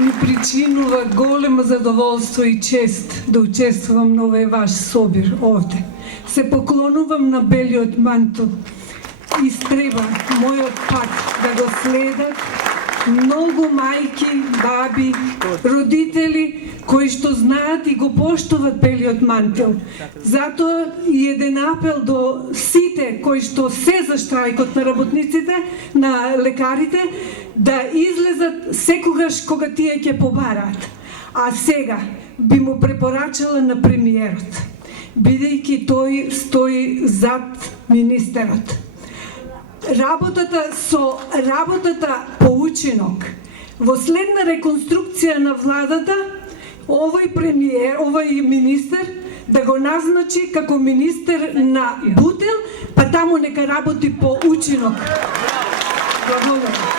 ми причинува големо задоволство и чест да учествувам на овој ваш собир овде. Се поклонувам на белиот мантил и стреба мојот пат да го следат многу мајки, баби, родители кои што знаат и го поштуват белиот мантил. Затоа и еден апел до сите кои што се за штрајкот на работниците, на лекарите, да излезат секогаш кога тие ќе побараат. А сега би му препорачала на премиерот, бидејќи тој стои зад министерот. Работата по учинок. Во следна реконструкција на владата, овој министер да го назначи како министер на Бутел, па таму нека работи по учинок. Благодарам.